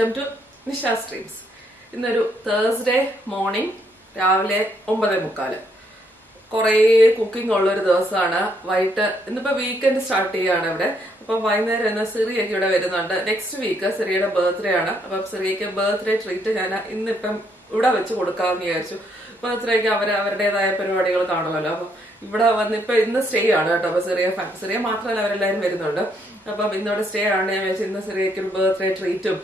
Welcome to Nisha streams. ഇന്നൊരു Thursday morning രാവിലെ 9:45. കുറേ കുക്കിംഗ് ഉള്ളൊരു ദിവസമാണ്. വൈകിട്ട് ഇന്നിപ്പോ വീക്കെൻഡ് സ്റ്റാർട്ട് ചെയ്യാണ് ഇവിടെ. അപ്പൊ വൈകുന്നേരം ഇന്ന് സിറിയൊക്കെ ഇവിടെ വരുന്നുണ്ട്. നെക്സ്റ്റ് വീക്ക് സിറിയുടെ ബർത്ത്ഡേ ആണ്. അപ്പം സിറിയക്ക് ബർത്ത്ഡേ ട്രീറ്റ് ഞാൻ ഇന്നിപ്പം ഇവിടെ വെച്ച് കൊടുക്കാമെന്ന് വിചാരിച്ചു. ബർത്ത്ഡേക്ക് അവരുടേതായ പരിപാടികൾ കാണുമല്ലോ. അപ്പൊ ഇവിടെ വന്നിപ്പോ ഇന്ന് സ്റ്റേ ആണ് കേട്ടോ. അപ്പൊ സിറിയ മാത്രമല്ല അവരെല്ലാരും വരുന്നുണ്ട്. അപ്പം ഇന്നിവിടെ സ്റ്റേ ആണ്. ഞാൻ വിചാരിച്ചു ഇന്ന് സിറിയക്ക് ഒരു ബർത്ത്ഡേ ട്രീറ്റും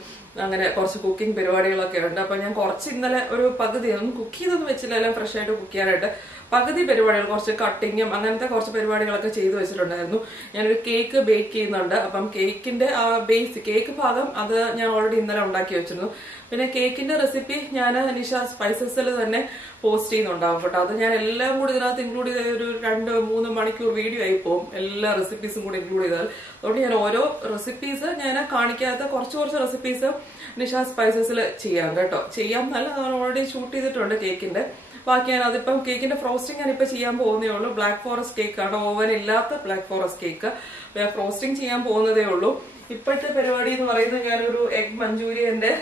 അങ്ങനെ കുറച്ച് കുക്കിംഗ് പരിപാടികളൊക്കെ ഉണ്ട്. അപ്പൊ ഞാൻ കുറച്ച് ഇന്നലെ ഒരു പകുതി ഒന്നും കുക്ക് ചെയ്തൊന്നും വെച്ചില്ല, എല്ലാം ഫ്രഷ് ആയിട്ട് കുക്ക് ചെയ്യാനായിട്ട് പകുതി പരിപാടികൾ, കുറച്ച് കട്ടിങ്ങും അങ്ങനത്തെ കുറച്ച് പരിപാടികളൊക്കെ ചെയ്തു വെച്ചിട്ടുണ്ടായിരുന്നു. ഞാനൊരു കേക്ക് ബേക്ക് ചെയ്യുന്നുണ്ട്. അപ്പം കേക്കിന്റെ ആ ബേസ് കേക്ക് ഭാഗം അത് ഞാൻ ഓൾറെഡി ഇന്നലെ ഉണ്ടാക്കി വെച്ചിരുന്നു. പിന്നെ കേക്കിന്റെ റെസിപ്പി ഞാൻ നിഷ സ്പൈസസിൽ തന്നെ പോസ്റ്റ് ചെയ്യുന്നുണ്ടാവും കേട്ടോ. അത് ഞാൻ എല്ലാം കൂടി ഇതിനകത്ത് ഇൻക്ലൂഡ് ചെയ്ത ഒരു 2-3 മണിക്കൂർ വീഡിയോ ആയി പോകും, എല്ലാ റെസിപ്പീസും കൂടി ഇൻക്ലൂഡ് ചെയ്താൽ. അതുകൊണ്ട് ഞാൻ ഓരോ റെസിപ്പീസ് ഞാൻ കാണിക്കാത്ത കുറച്ച് റെസിപ്പീസ് നിഷ സ്പൈസസിൽ ചെയ്യാം കേട്ടോ. ചെയ്യാം എന്നല്ല, ഞാൻ ഓൾറെഡി ഷൂട്ട് ചെയ്തിട്ടുണ്ട് കേക്കിന്റെ. ബാക്കി ഞാൻ അതിപ്പം കേക്കിന്റെ ഫ്രോസ്റ്റിംഗ് ഞാൻ ഇപ്പൊ ചെയ്യാൻ പോകുന്നേ ഉള്ളൂ. ബ്ലാക്ക് ഫോറസ്റ്റ് കേക്ക് ആണ്, ഓവൻ ഇല്ലാത്ത ബ്ലാക്ക് ഫോറസ്റ്റ് കേക്ക്. ഫ്രോസ്റ്റിംഗ് ചെയ്യാൻ പോകുന്നതേ ഉള്ളൂ. ഇപ്പോഴത്തെ പരിപാടി എന്ന് പറയുന്നത് ഞാനൊരു എഗ് മഞ്ചൂരിയന്റെ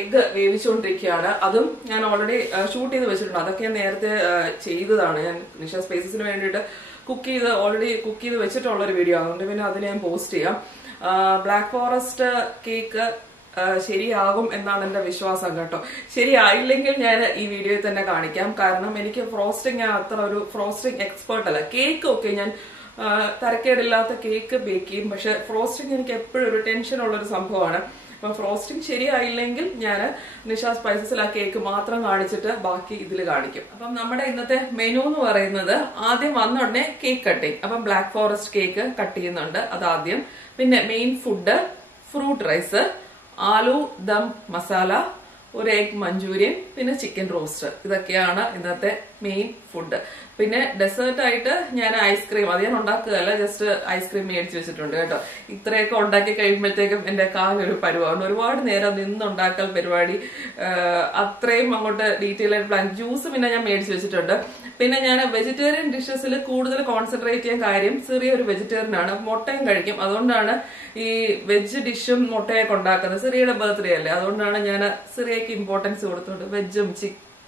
എഗ് വേവിച്ചുകൊണ്ടിരിക്കുകയാണ്. അതും ഞാൻ ഓൾറെഡി ഷൂട്ട് ചെയ്ത് വെച്ചിട്ടുണ്ട്. അതൊക്കെ ഞാൻ നേരത്തെ ചെയ്തതാണ്. ഞാൻ നിഷ സ്പേസസിന് വേണ്ടിയിട്ട് ഓൾറെഡി കുക്ക് ചെയ്ത് വെച്ചിട്ടുള്ള ഒരു വീഡിയോ. അതുകൊണ്ട് പിന്നെ അതിൽ ഞാൻ പോസ്റ്റ് ചെയ്യാം. ബ്ലാക്ക് ഫോറസ്റ്റ് കേക്ക് ശരിയാകും എന്നാണ് എന്റെ വിശ്വാസം കേട്ടോ. ശരിയായില്ലെങ്കിൽ ഞാൻ ഈ വീഡിയോയിൽ തന്നെ കാണിക്കാം. കാരണം എനിക്ക് ഫ്രോസ്റ്റിംഗ് ഞാൻ അത്ര ഒരു ഫ്രോസ്റ്റിംഗ് എക്സ്പേർട്ട് അല്ല. കേക്ക് ഒക്കെ ഞാൻ തരക്കേടില്ലാത്ത കേക്ക് ബേക്ക് ചെയ്യും. പക്ഷെ ഫ്രോസ്റ്റിംഗ് എനിക്ക് എപ്പോഴും ഒരു ടെൻഷൻ ഉള്ളൊരു സംഭവമാണ്. അപ്പൊ ഫ്രോസ്റ്റിംഗ് ശരിയായില്ലെങ്കിൽ ഞാൻ നിഷ സ്പൈസസിൽ ആ കേക്ക് മാത്രം കാണിച്ചിട്ട് ബാക്കി ഇതിൽ കാണിക്കും. അപ്പം നമ്മുടെ ഇന്നത്തെ മെനു എന്ന് പറയുന്നത് ആദ്യം വന്ന ഉടനെ കേക്ക് കട്ടിങ്. അപ്പം ബ്ലാക്ക് ഫോറസ്റ്റ് കേക്ക് കട്ട് ചെയ്യുന്നുണ്ട്, അതാദ്യം. പിന്നെ main food fruit rice, aloo dum masala, ഒരു എഗ് മഞ്ചൂരിയൻ, പിന്നെ ചിക്കൻ റോസ്റ്റ്. ഇതൊക്കെയാണ് ഇന്നത്തെ മെയിൻ ഫുഡ്. പിന്നെ ഡെസേർട്ട് ആയിട്ട് ഞാൻ ഐസ്ക്രീം, അത് ഞാൻ ഉണ്ടാക്കുകയല്ല, ജസ്റ്റ് ഐസ്ക്രീം മേടിച്ചു വെച്ചിട്ടുണ്ട് കേട്ടോ. ഇത്രയൊക്കെ ഉണ്ടാക്കി കഴിയുമ്പോഴത്തേക്കും എന്റെ കാലൊരു പരുവാണ്. ഒരുപാട് നേരം നിന്നുണ്ടാക്കൽ പരിപാടി, അത്രയും അങ്ങോട്ട് ഡീറ്റെയിൽ ആയിട്ട് പ്ലാൻ. ജ്യൂസ് പിന്നെ ഞാൻ മേടിച്ചു വെച്ചിട്ടുണ്ട്. പിന്നെ ഞാൻ വെജിറ്റേറിയൻ ഡിഷസിൽ കൂടുതൽ കോൺസെൻട്രേറ്റ് ചെയ്യാൻ കാര്യം, ചെറിയൊരു വെജിറ്റേറിയൻ ആണ്, മുട്ടയും കഴിക്കും. അതുകൊണ്ടാണ് ഈ വെജ് ഡിഷും മുട്ടയൊക്കെ ഉണ്ടാക്കുന്നത്. സിറിയയുടെ ബർത്ത്ഡേ അല്ലേ, അതുകൊണ്ടാണ് ഞാൻ സിറിയക്ക് ഇമ്പോർട്ടൻസ് കൊടുത്തുകൊണ്ട് വെജും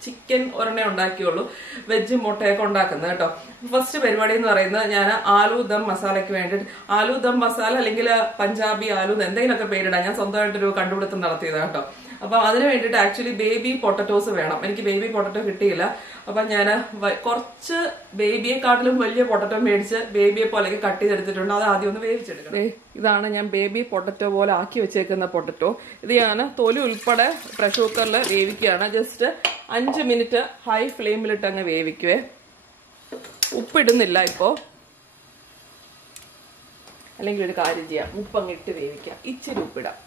ചിക്കൻ ഒരെണ്ണേ ഉണ്ടാക്കിയുള്ളൂ, വെജും മുട്ടയൊക്കെ ഉണ്ടാക്കുന്നത് കേട്ടോ. ഫസ്റ്റ് പരിപാടി എന്ന് പറയുന്നത് ഞാൻ ആലു ദം മസാലയ്ക്ക് വേണ്ടിയിട്ട്, ആലു ദം മസാല അല്ലെങ്കിൽ പഞ്ചാബി ആലു എന്തെങ്കിലുമൊക്കെ പേരിടാം. ഞാൻ സ്വന്തമായിട്ടൊരു കണ്ടുപിടുത്തം നടത്തിയതാണ് കേട്ടോ. അപ്പൊ അതിന് വേണ്ടിയിട്ട് ആക്ച്വലി ബേബി പൊട്ടറ്റോസ് വേണം. എനിക്ക് ബേബി പൊട്ടറ്റോ കിട്ടിയില്ല. അപ്പൊ ഞാൻ കുറച്ച് ബേബിയെക്കാട്ടിലും വലിയ പൊട്ടറ്റോ മേടിച്ച് ബേബിയെ പോലെയൊക്കെ കട്ട് ചെയ്തെടുത്തിട്ടുണ്ട്. അത് ആദ്യം ഒന്ന് വേവിച്ചെടുക്കണം. ഇതാണ് ഞാൻ ബേബി പൊട്ടറ്റോ പോലെ ആക്കി വെച്ചേക്കുന്ന പൊട്ടറ്റോ. ഇത് ഞാൻ തൊലി ഉൾപ്പെടെ പ്രഷർ കുക്കറിൽ വേവിക്കുകയാണ്. ജസ്റ്റ് 5 മിനിറ്റ് ഹൈ ഫ്ലെയിമിലിട്ട് അങ്ങ് വേവിക്കുവേ. ഉപ്പിടുന്നില്ല ഇപ്പോ, അല്ലെങ്കിൽ ഒരു കാര്യം ചെയ്യാം, ഉപ്പങ്ങിട്ട് വേവിക്കാം. ഇച്ചിരി ഉപ്പിടാം.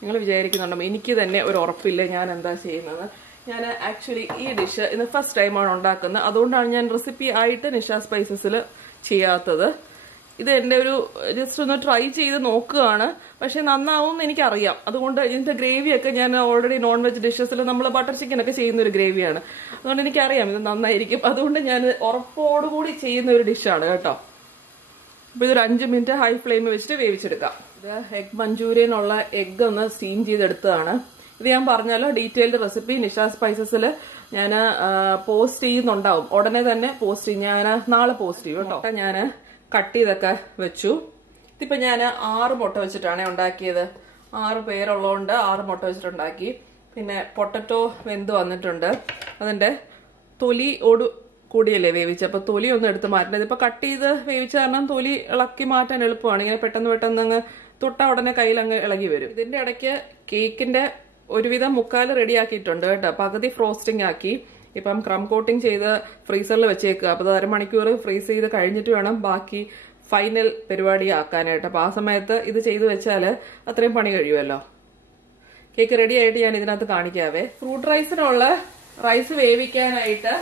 നിങ്ങൾ വിചാരിക്കുന്നുണ്ടോ എനിക്ക് തന്നെ ഒരു ഉറപ്പില്ല ഞാൻ എന്താ ചെയ്യുന്നത്. ഞാൻ ആക്ച്വലി ഈ ഡിഷ് ഇന്ന് ഫസ്റ്റ് ടൈമാണ് ഉണ്ടാക്കുന്നത്. അതുകൊണ്ടാണ് ഞാൻ റെസിപ്പി ആയിട്ട് നിഷ സ്പൈസസിൽ ചെയ്യാത്തത്. ഇത് എന്റെ ഒരു ജസ്റ്റ് ഒന്ന് ട്രൈ ചെയ്ത് നോക്കുകയാണ്. പക്ഷെ നന്നാവും എന്ന് എനിക്കറിയാം. അതുകൊണ്ട് ഇതിന്റെ ഗ്രേവിയൊക്കെ ഞാൻ ഓൾറെഡി നോൺ വെജ് ഡിഷസിൽ നമ്മൾ ബട്ടർ ചിക്കൻ ഒക്കെ ചെയ്യുന്ന ഒരു ഗ്രേവിയാണ്. അതുകൊണ്ട് എനിക്കറിയാം ഇത് നന്നായിരിക്കും. അതുകൊണ്ട് ഞാൻ ഉറപ്പോടുകൂടി ചെയ്യുന്ന ഒരു ഡിഷാണ് കേട്ടോ. അപ്പൊ ഇതൊരു 5 മിനിറ്റ് ഹൈ ഫ്ലെയിം വെച്ചിട്ട് വേവിച്ചെടുക്കാം. ഇത് എഗ് മഞ്ചൂരിയനുള്ള എഗ് ഒന്ന് സ്റ്റീം ചെയ്തെടുത്തതാണ്. ഇത് ഞാൻ പറഞ്ഞാലോ ഡീറ്റെയിൽഡ് റെസിപ്പി നിഷ സ്പൈസസിൽ ഞാൻ പോസ്റ്റ് ചെയ്യുന്നുണ്ടാവും. ഉടനെ തന്നെ പോസ്റ്റ് ചെയ്യും. ഞാൻ നാളെ പോസ്റ്റ് ചെയ്യും കേട്ടോ. ഞാൻ കട്ട് ചെയ്തൊക്കെ വെച്ചു. ഇതിപ്പോ ഞാൻ 6 മുട്ട വെച്ചിട്ടാണ് ഉണ്ടാക്കിയത്. 6 പേരുള്ളതുകൊണ്ട് 6 മുട്ട വെച്ചിട്ടുണ്ടാക്കി. പിന്നെ പൊട്ടറ്റോ വെന്ത് വന്നിട്ടുണ്ട്. അതിന്റെ തൊലിയോട് കൂടിയല്ലേ വേവിച്ച്, അപ്പൊ തൊലി ഒന്ന് എടുത്ത് മാറ്റേണ്ടത്. ഇപ്പൊ കട്ട് ചെയ്ത് വേവിച്ച കാരണം തൊലി ഇളക്കി മാറ്റാൻ എളുപ്പമാണ്. ഇങ്ങനെ പെട്ടെന്ന് അങ്ങ് തൊട്ട ഉടനെ കയ്യിൽ അങ്ങ് ഇളകി വരും. ഇതിന്റെ ഇടയ്ക്ക് കേക്കിന്റെ ഒരുവിധം മുക്കാൽ റെഡിയാക്കിയിട്ടുണ്ട് കേട്ടോ. പകുതി ഫ്രോസ്റ്റിംഗ് ആക്കി. ഇപ്പം ക്രം കോട്ടിംഗ് ചെയ്ത് ഫ്രീസറിൽ വെച്ചേക്കുക. അപ്പൊ 1/2 മണിക്കൂർ ഫ്രീസ് ചെയ്ത് കഴിഞ്ഞിട്ട് വേണം ബാക്കി ഫൈനൽ പരിപാടി ആക്കാനായിട്ട്. അപ്പൊ ആ സമയത്ത് ഇത് ചെയ്ത് വെച്ചാൽ അത്രയും പണി കഴിയുമല്ലോ. കേക്ക് റെഡി ആയിട്ട് ഞാൻ ഇതിനകത്ത് കാണിക്കാവേ. ഫ്രൂട്ട് റൈസിനുള്ള റൈസ് വേവിക്കാനായിട്ട്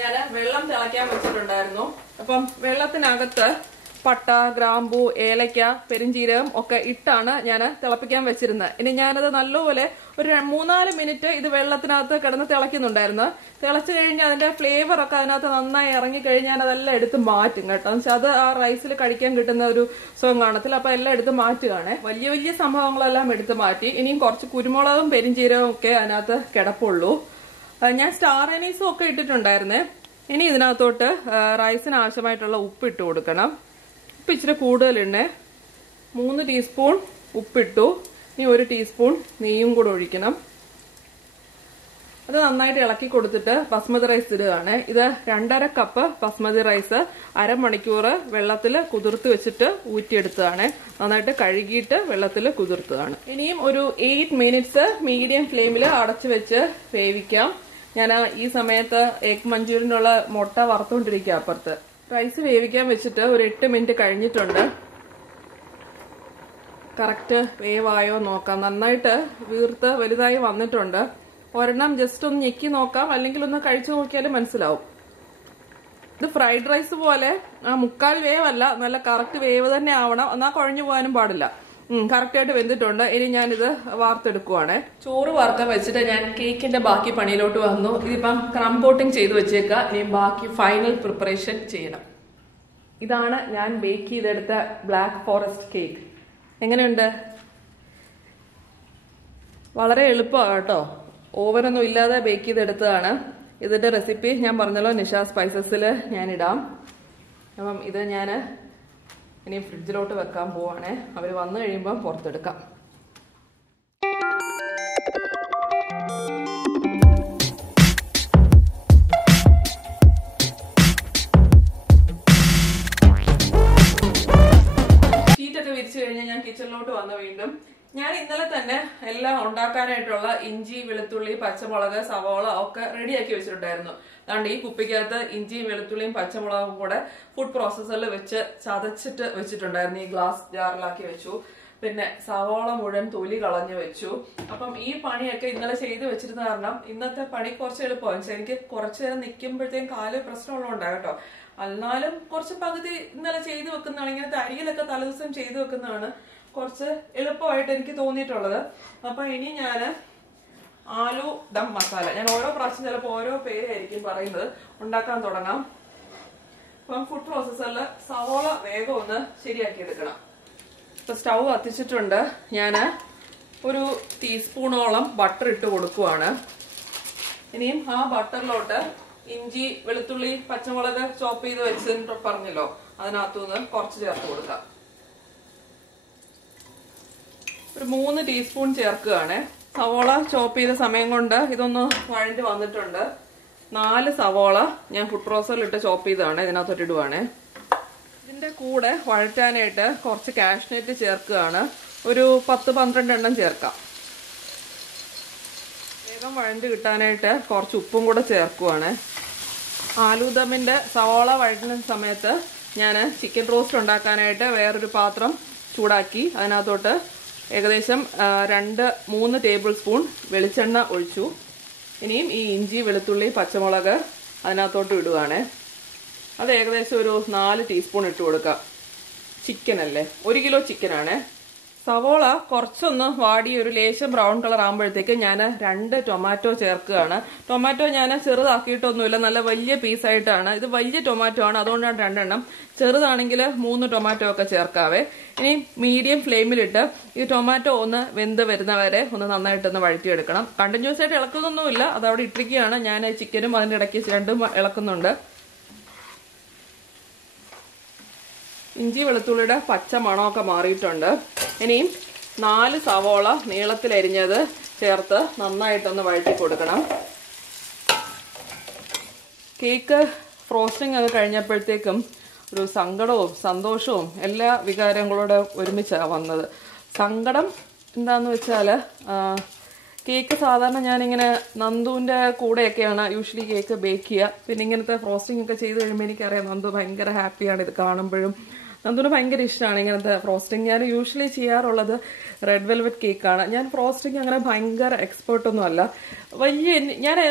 ഞാൻ വെള്ളം തിളയ്ക്കാൻ വെച്ചിട്ടുണ്ടായിരുന്നു. അപ്പം വെള്ളത്തിനകത്ത് പട്ട, ഗ്രാമ്പൂ, ഏലക്ക, പെരിഞ്ചീരകം ഒക്കെ ഇട്ടാണ് ഞാൻ തിളപ്പിക്കാൻ വെച്ചിരുന്നത്. ഇനി ഞാനത് നല്ലപോലെ ഒരു 3-4 മിനിറ്റ് ഇത് വെള്ളത്തിനകത്ത് കിടന്ന് തിളയ്ക്കുന്നുണ്ടായിരുന്നു. തിളച്ചു കഴിഞ്ഞാൽ അതിന്റെ ഫ്ലേവർ ഒക്കെ അതിനകത്ത് നന്നായി ഇറങ്ങിക്കഴിഞ്ഞാൽ അതെല്ലാം എടുത്ത് മാറ്റും കേട്ടോ. എന്ന് വെച്ചാൽ അത് ആ റൈസിൽ കഴിക്കാൻ കിട്ടുന്ന ഒരു സുഖം കാണത്തില്ല. അപ്പൊ എല്ലാം എടുത്ത് മാറ്റുകയാണ്. വലിയ വലിയ സംഭവങ്ങളെല്ലാം എടുത്ത് മാറ്റി. ഇനിയും കുറച്ച് കുരുമുളകും പെരിഞ്ചീരകവും ഒക്കെ അതിനകത്ത് കിടപ്പുള്ളൂ. ഞാൻ സ്റ്റാർ അനീസും ഒക്കെ ഇട്ടിട്ടുണ്ടായിരുന്നേ. ഇനി ഇതിനകത്തോട്ട് റൈസിന് ആവശ്യമായിട്ടുള്ള ഉപ്പ് ഇട്ട് കൊടുക്കണം. ഉപ്പ് ഇച്ചിരി കൂടുതലുണ്ട്. 3 ടീസ്പൂൺ ഉപ്പിട്ടു. ഇനി 1 ടീസ്പൂൺ നെയ്യും കൂടെ ഒഴിക്കണം. അത് നന്നായിട്ട് ഇളക്കി കൊടുത്തിട്ട് ബസ്മതി റൈസ് ഇടുകയാണ്. ഇത് 2.5 കപ്പ് ബസ്മതി റൈസ് അരമണിക്കൂർ വെള്ളത്തിൽ കുതിർത്ത് വെച്ചിട്ട് ഊറ്റിയെടുത്തതാണ്. നന്നായിട്ട് കഴുകിയിട്ട് വെള്ളത്തിൽ കുതിർത്തതാണ്. ഇനിയും ഒരു 8 മിനിറ്റ്സ് മീഡിയം ഫ്ലെയിമിൽ അടച്ചു വെച്ച് വേവിക്കാം. ഞാൻ ഈ സമയത്ത് എഗ് മഞ്ചൂരിനുള്ള മുട്ട വറുത്തുകൊണ്ടിരിക്കുക അപ്പുറത്ത്. റൈസ് വേവിക്കാൻ വെച്ചിട്ട് ഒരു 8 മിനിറ്റ് കഴിഞ്ഞിട്ടുണ്ട്. കറക്റ്റ് വേവായോ നോക്കാം. നന്നായിട്ട് വീർത്ത് വലുതായി വന്നിട്ടുണ്ട്. ഒരെണ്ണം ജസ്റ്റ് ഒന്ന് ഞെക്കി നോക്കാം, അല്ലെങ്കിൽ ഒന്ന് കഴിച്ചു നോക്കിയാലും മനസ്സിലാവും. ഇത് ഫ്രൈഡ് റൈസ് പോലെ 1/4 വേവല്ല, നല്ല കറക്റ്റ് വേവ് തന്നെ ആവണം. എന്നാൽ കുഴഞ്ഞു പോകാനും പാടില്ല. കറക്റ്റ് ആയിട്ട് വെന്തിട്ടുണ്ട്. ഇനി ഞാനിത് വാർത്തെടുക്കുവാണ്. ചോറ് വാർക്കാൻ വെച്ചിട്ട് ഞാൻ കേക്കിന്റെ ബാക്കി പണിയിലോട്ട് വന്നു. ഇതിപ്പം ക്രം കോട്ടിംഗ് ചെയ്ത് വെച്ചേക്കാം. ഇനി ബാക്കി ഫൈനൽ പ്രിപ്പറേഷൻ ചെയ്യണം. ഇതാണ് ഞാൻ ബേക്ക് ചെയ്തെടുത്ത ബ്ലാക്ക് ഫോറസ്റ്റ് കേക്ക്. എങ്ങനെയുണ്ട്? വളരെ എളുപ്പമാണ് കേട്ടോ. ഓവനൊന്നും ഇല്ലാതെ ബേക്ക് ചെയ്തെടുത്തതാണ്. ഇതിന്റെ റെസിപ്പി ഞാൻ പറഞ്ഞല്ലോ, നിഷ സ്പൈസസിൽ ഞാൻ ഇടാം. അപ്പം ഇത് ഞാൻ ഇനി ഫ്രിഡ്ജിലോട്ട് വെക്കാൻ പോവാണേ. അവർ വന്നു കഴിയുമ്പോൾ പുറത്തെടുക്കാം. ഷീറ്റൊക്കെ വിരിച്ചു കഴിഞ്ഞാൽ ഞാൻ കിച്ചണിലോട്ട് വന്ന് വീണ്ടും ഞാൻ ഇന്നലെ തന്നെ എല്ലാം ഉണ്ടാക്കാനായിട്ടുള്ള ഇഞ്ചി, വെളുത്തുള്ളി, പച്ചമുളക്, സവോള ഒക്കെ റെഡിയാക്കി വെച്ചിട്ടുണ്ടായിരുന്നു. അതുകൊണ്ട് ഈ കുപ്പിക്കകത്ത് ഇഞ്ചിയും വെളുത്തുള്ളിയും പച്ചമുളകും കൂടെ ഫുഡ് പ്രോസസറിൽ വെച്ച് ചതച്ചിട്ട് വെച്ചിട്ടുണ്ടായിരുന്നു. ഈ ഗ്ലാസ് ജാറിലാക്കി വെച്ചു. പിന്നെ സവോള മുഴുവൻ തൊലി കളഞ്ഞു വെച്ചു. അപ്പം ഈ പണിയൊക്കെ ഇന്നലെ ചെയ്ത് വെച്ചിരുന്ന കാരണം ഇന്നത്തെ പണി കുറച്ച് എളുപ്പമാണ്. എനിക്ക് കുറച്ചു നേരം നിൽക്കുമ്പോഴത്തേക്കും കാല് പ്രശ്നമുള്ളതുകൊണ്ടാണ് കേട്ടോ. എന്നാലും കുറച്ച് പകുതി ഇന്നലെ ചെയ്ത് വെക്കുന്നതാണ്. ഇങ്ങനത്തെ അരിയിലൊക്കെ തലേദിവസം ചെയ്ത് വെക്കുന്നതാണ് കുറച്ച് എളുപ്പമായിട്ട് എനിക്ക് തോന്നിയിട്ടുള്ളത്. അപ്പൊ ഇനി ഞാന് ആലു ദം മസാല, ഞാൻ ഓരോ പ്രാവശ്യം ചിലപ്പോൾ ഓരോ പേരായിരിക്കും പറയുന്നത്, ഉണ്ടാക്കാൻ തുടങ്ങാം. അപ്പം ഫുഡ് പ്രോസസറിൽ സവോള വേഗം ഒന്ന് ശരിയാക്കി എടുക്കണം. ഇപ്പൊ സ്റ്റൗ കത്തിച്ചിട്ടുണ്ട്. ഞാന് ഒരു ടീസ്പൂണോളം ബട്ടർ ഇട്ട് കൊടുക്കുവാണ്. ഇനിയും ആ ബട്ടറിലോട്ട് ഇഞ്ചി, വെളുത്തുള്ളി, പച്ചമുളക് ചോപ്പ് ചെയ്ത് വെച്ചിട്ട് പറഞ്ഞല്ലോ, അതിനകത്തുനിന്ന് കുറച്ച് ചേർത്ത് കൊടുക്കാം. ഒരു 3 ടീസ്പൂൺ ചേർക്കുകയാണ്. സവോള ചോപ്പ് ചെയ്ത സമയം കൊണ്ട് ഇതൊന്ന് വഴഞ്ഞ് വന്നിട്ടുണ്ട്. 4 സവോള ഞാൻ ഫുഡ് പ്രോസസറിൽ ഇട്ട് ചോപ്പ് ചെയ്താണ് ഇതിനകത്തോട്ട് ഇടുവാണ്. ഇതിന്റെ കൂടെ വഴറ്റാനായിട്ട് കുറച്ച് കാഷ്നട്ട് ചേർക്കുകയാണ്. ഒരു 10-12 എണ്ണം ചേർക്കാം. വേഗം വഴഞ്ഞ് കിട്ടാനായിട്ട് കുറച്ച് ഉപ്പും കൂടെ ചേർക്കുവാണ്. ആലൂദമിന്റെ സവോള വഴറ്റുന്ന സമയത്ത് ഞാൻ ചിക്കൻ റോസ്റ്റ് ഉണ്ടാക്കാനായിട്ട് വേറൊരു പാത്രം ചൂടാക്കി അതിനകത്തോട്ട് ഏകദേശം 2-3 ടേബിൾ സ്പൂൺ വെളിച്ചെണ്ണ ഒഴിച്ചു. ഇനിയും ഈ ഇഞ്ചി, വെളുത്തുള്ളി, പച്ചമുളക് അതിനകത്തോട്ട് ഇടുകയാണ്. അത് ഏകദേശം ഒരു 4 ടീസ്പൂൺ ഇട്ട് കൊടുക്കാം. ചിക്കൻ അല്ലേ, 1 കിലോ ചിക്കനാണ്. സവോള കുറച്ചൊന്ന് വാടി ഒരു ലേശം ബ്രൗൺ കളർ ആകുമ്പോഴത്തേക്ക് ഞാൻ 2 ടൊമാറ്റോ ചേർക്കുകയാണ്. ടൊമാറ്റോ ഞാൻ ചെറുതാക്കിയിട്ടൊന്നുമില്ല, നല്ല വലിയ പീസായിട്ടാണ്. ഇത് വലിയ ടൊമാറ്റോ ആണ്, അതുകൊണ്ടാണ് 2 എണ്ണം. ചെറുതാണെങ്കിൽ 3 ടൊമാറ്റോ ഒക്കെ ചേർക്കാവേ. ഇനി മീഡിയം ഫ്ലെയിമിലിട്ട് ഈ ടൊമാറ്റോ ഒന്ന് വെന്ത് വരുന്നവരെ ഒന്ന് നന്നായിട്ടൊന്ന് വഴറ്റിയെടുക്കണം. കണ്ടിന്യൂസ് ആയിട്ട് ഇളക്കുന്നൊന്നുമില്ല, അതവിടെ ഇട്ടിരിക്കുകയാണ്. ഞാൻ ചിക്കനും അതിൻ്റെ ഇടയ്ക്ക് രണ്ടും ഇളക്കുന്നുണ്ട്. ഇഞ്ചി വെളുത്തുള്ളിയുടെ പച്ച മണമൊക്കെ മാറിയിട്ടുണ്ട്. ഇനിയും 4 സവോള നീളത്തിലരിഞ്ഞത് ചേർത്ത് നന്നായിട്ടൊന്ന് വഴറ്റി കൊടുക്കണം. കേക്ക് ഫ്രോസ്റ്റിംഗ് ഒക്കെ കഴിഞ്ഞപ്പോഴത്തേക്കും ഒരു സങ്കടവും സന്തോഷവും എല്ലാ വികാരങ്ങളോടെ ഒരുമിച്ചാണ് വന്നത്. സങ്കടം എന്താന്ന് വെച്ചാൽ കേക്ക് സാധാരണ ഞാനിങ്ങനെ നന്ദുവിൻ്റെ കൂടെയൊക്കെയാണ് യൂഷ്വലി കേക്ക് ബേക്ക് ചെയ്യുക. പിന്നെ ഇങ്ങനത്തെ ഫ്രോസ്റ്റിംഗ് ഒക്കെ ചെയ്ത് കഴിയുമ്പോൾ എനിക്കറിയാം നന്ദു ഭയങ്കര ഹാപ്പിയാണ് ഇത് കാണുമ്പോഴും. നന്ദുവിന് ഭയങ്കര ഇഷ്ടമാണ് ഇങ്ങനത്തെ ഫ്രോസ്റ്റിംഗ്. ഞാൻ യൂഷ്വലി ചെയ്യാറുള്ളത് റെഡ് വെൽവെറ്റ് കേക്കാണ്. ഞാൻ ഫ്രോസ്റ്റിംഗ് അങ്ങനെ ഭയങ്കര എക്സ്പേർട്ടൊന്നും അല്ല.